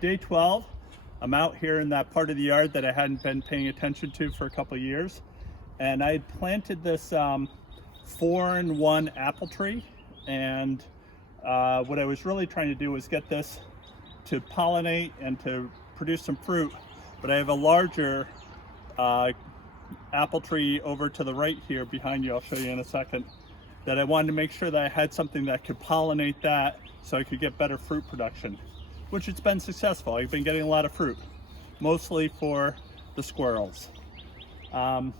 day 12. I'm out here in that part of the yard that I hadn't been paying attention to for a couple of years. And I had planted this 4-in-1 apple tree. And what I was really trying to do was get this to pollinate and to produce some fruit. But I have a larger apple tree over to the right here behind you. I'll show you in a second. That I wanted to make sure that I had something that could pollinate that so I could get better fruit production, which it's been successful. I've been getting a lot of fruit, mostly for the squirrels. So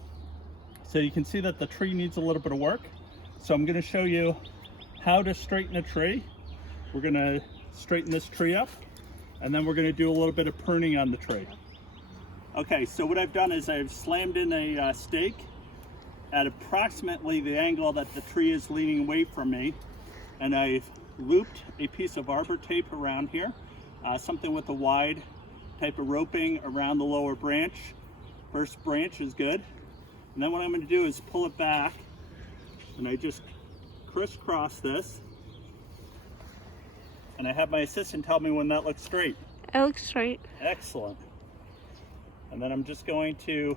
you can see that the tree needs a little bit of work. So I'm going to show you how to straighten a tree. We're going to straighten this tree up, and then we're going to do a little bit of pruning on the tree. Okay, so what I've done is I've slammed in a stake at approximately the angle that the tree is leaning away from me, and I've looped a piece of arbor tape around here, something with a wide type of roping around the lower branch. First branch is good, and then what I'm going to do is pull it back, and I just crisscross this, and I have my assistant tell me when that looks straight. It looks straight. Excellent. And then I'm just going to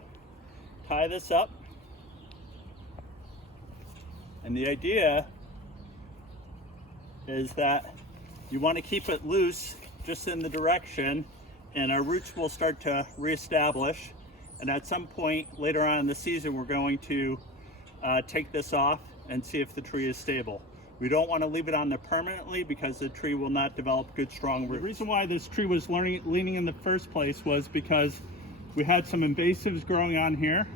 tie this up. And the idea is that you want to keep it loose just in the direction, and our roots will start to reestablish. And at some point later on in the season, we're going to take this off and see if the tree is stable. We don't want to leave it on there permanently because the tree will not develop good, strong roots. The reason why this tree was leaning in the first place was because we had some invasives growing on here.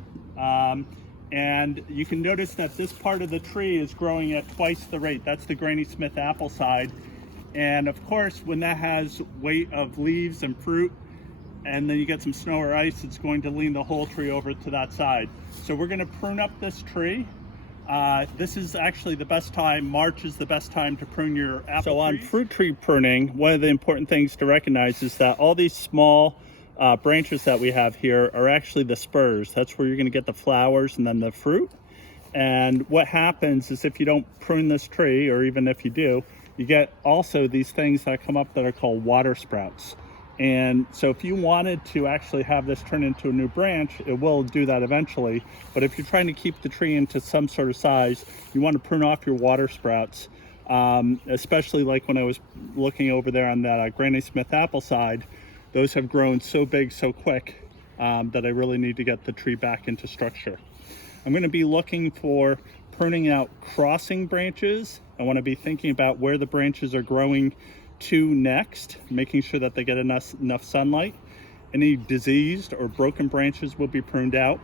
And you can notice that this part of the tree is growing at twice the rate. That's the Granny Smith apple side. And of course, when that has weight of leaves and fruit, and then you get some snow or ice, it's going to lean the whole tree over to that side. So we're going to prune up this tree. This is actually the best time. March is the best time to prune your apple trees. So on fruit tree pruning, one of the important things to recognize is that all these small branches that we have here are actually the spurs. That's where you're going to get the flowers and then the fruit. And what happens is if you don't prune this tree, or even if you do, you get also these things that come up that are called water sprouts. And so if you wanted to actually have this turn into a new branch, it will do that eventually. But if you're trying to keep the tree into some sort of size, you want to prune off your water sprouts, especially like when I was looking over there on that Granny Smith apple side. Those have grown so big so quick that I really need to get the tree back into structure. I'm going to be looking for pruning out crossing branches. I want to be thinking about where the branches are growing to next, making sure that they get enough sunlight. Any diseased or broken branches will be pruned out.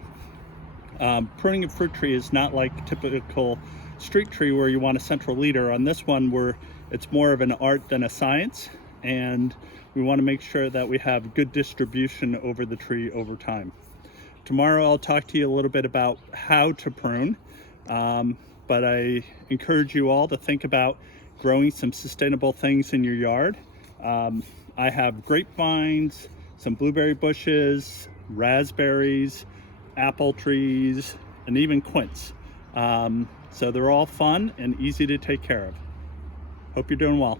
Pruning a fruit tree is not like typical street tree where you want a central leader. On this one, where it's more of an art than a science, and we want to make sure that we have good distribution over the tree over time. Tomorrow I'll talk to you a little bit about how to prune, but I encourage you all to think about growing some sustainable things in your yard. I have grapevines, some blueberry bushes, raspberries, apple trees, and even quince. So they're all fun and easy to take care of. Hope you're doing well.